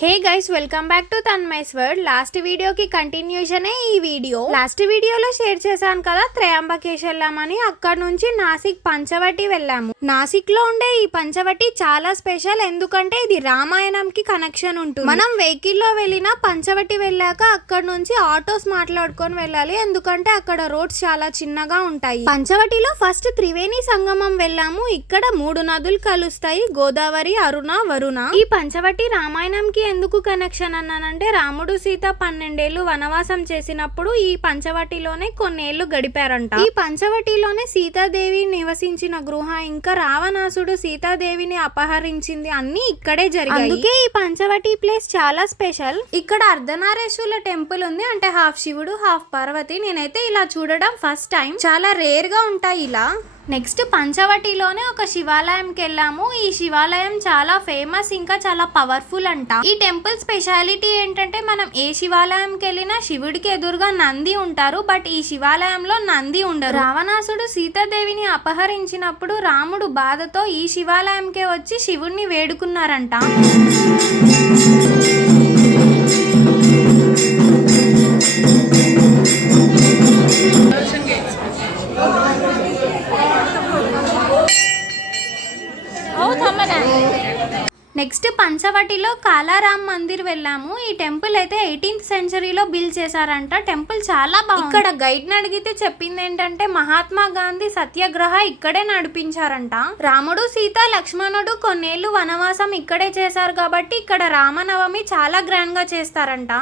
Hey guys, welcome back to Tanmai's world. Last వీడియోకి కంటిన్యూషనే ఈ వీడియో. లాస్ట్ వీడియోలో షేర్ చేశాను కదా త్రయంబకేశ్ వెళ్ళామని. అక్కడ నుంచి నాసిక్ పంచవటి వెళ్ళాము. నాసిక్ లో ఉండే ఈ పంచవటి చాలా స్పెషల్, ఎందుకంటే ఇది రామాయణంకి కనెక్షన్ ఉంటుంది. మనం వెహికల్ లో వెళ్ళినా పంచవటి వెళ్ళాక అక్కడ నుంచి ఆటోస్ మాట్లాడుకొని వెళ్ళాలి, ఎందుకంటే అక్కడ రోడ్స్ చాలా చిన్నగా ఉంటాయి. పంచవటిలో ఫస్ట్ త్రివేణి సంగమం వెళ్ళాము. ఇక్కడ 3 నదులు కలుస్తాయి, గోదావరి, అరుణ, వరుణ. ఈ పంచవటి రామాయణంకి ఎందుకు కనెక్షన్ అన్నానంటే, రాముడు సీత 12 ఏళ్ళు వనవాసం చేసినప్పుడు ఈ పంచవటిలోనే కొన్నేళ్లు గడిపారంట. ఈ పంచవటిలోనే సీతాదేవి నివసించిన గృహ, ఇంకా రావణాసుడు సీతాదేవిని అపహరించింది అన్ని ఇక్కడే జరిగాయి. అందుకే ఈ పంచవటి ప్లేస్ చాలా స్పెషల్. ఇక్కడ అర్ధనారీశ్వరుల టెంపుల్ ఉంది, అంటే హాఫ్ శివుడు హాఫ్ పార్వతి. నేనైతే ఇలా చూడడం ఫస్ట్ టైం, చాలా రేర్ గా ఉంటాయి ఇలా. నెక్స్ట్ పంచవటిలోనే ఒక శివాలయంకి వెళ్ళాము. ఈ శివాలయం చాలా ఫేమస్, ఇంకా చాలా పవర్ఫుల్ అంట. ఈ టెంపుల్ స్పెషాలిటీ ఏంటంటే, మనం ఏ శివాలయంకి వెళ్ళినా శివుడికి ఎదురుగా నంది ఉంటారు, బట్ ఈ శివాలయంలో నంది ఉండరు. రావణాసుడు సీతాదేవిని అపహరించినప్పుడు రాముడు బాధతో ఈ శివాలయంకే వచ్చి శివుడిని వేడుకున్నారంట. నెక్స్ట్ పంచవటిలో కాలారాం మందిర్ వెళ్ళాము. ఈ టెంపుల్ అయితే 18th సెంచరీలో బిల్డ్ చేశారంట. టెంపుల్ చాలా బాగుంది. ఇక్కడ గైడ్ ని అడిగితే చెప్పింది ఏంటంటే, మహాత్మా గాంధీ సత్యాగ్రహ ఇక్కడే నడిపించారంట. రాముడు సీత లక్ష్మణుడు కొన్నేళ్లు వనవాసం ఇక్కడే చేశారు కాబట్టి ఇక్కడ రామనవమి చాలా గ్రాండ్ గా చేస్తారంట.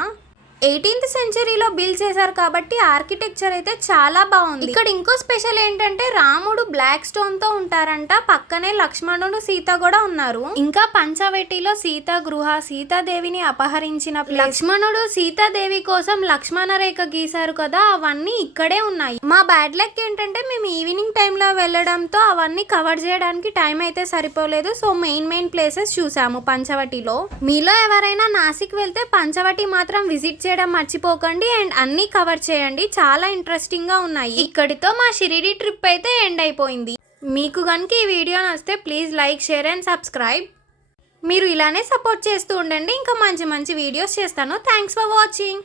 18th సెంచరీలో బిల్డ్ చేశారు కాబట్టి ఆర్కిటెక్చర్ అయితే చాలా బాగుంది. ఇక్కడ ఇంకో స్పెషల్ ఏంటంటే, రాముడు బ్లాక్ స్టోన్ తో ఉంటారంట, పక్కనే లక్ష్మణుడు సీత కూడా ఉన్నారు. ఇంకా పంచవటిలో సీత గృహ, సీతాదేవిని అపహరించిన లక్ష్మణుడు సీతాదేవి కోసం లక్ష్మణ రేఖ గీశారు కదా, అవన్నీ ఇక్కడే ఉన్నాయి. మా బ్యాడ్ లక్ ఏంటంటే, మేము ఈవినింగ్ టైంలో వెళ్ళడంతో అవన్నీ కవర్ చేయడానికి టైం అయితే సరిపోలేదు. సో మెయిన్ ప్లేసెస్ చూసాము పంచవటిలో. మీలో ఎవరైనా నాసిక్ వెళ్తే పంచవటి మాత్రం విజిట్ చేయడం మర్చిపోకండి, అండ్ అన్ని కవర్ చేయండి, చాలా ఇంట్రెస్టింగ్ గా ఉన్నాయి. ఇక్కడితో మా షిరిడి ట్రిప్ అయితే ఎండ్ అయిపోయింది. మీకు కనుక ఈ వీడియో నచ్చితే please like, share and subscribe. మీరు ఇలానే సపోర్ట్ చేస్తూ ఉండండి, ఇంకా మంచి వీడియోస్ చేస్తాను. Thanks for watching.